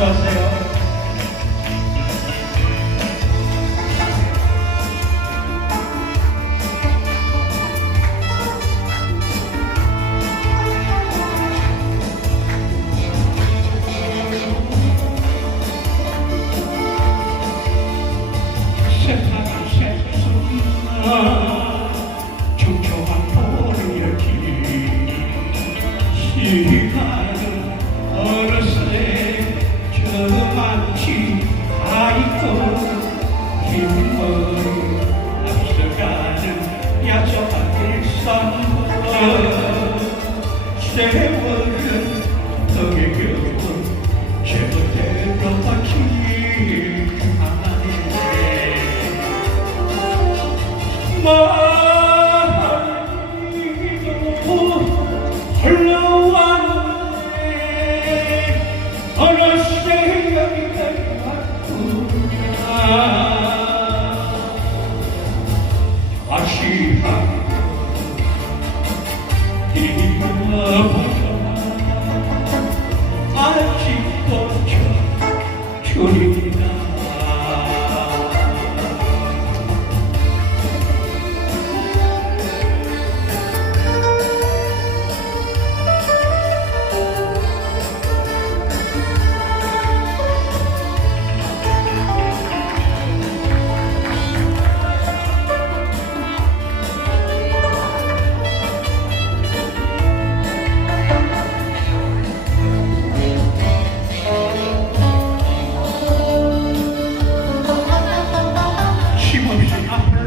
yourself. 세월은 너의 곁을 제멋대로 바치지 않아 那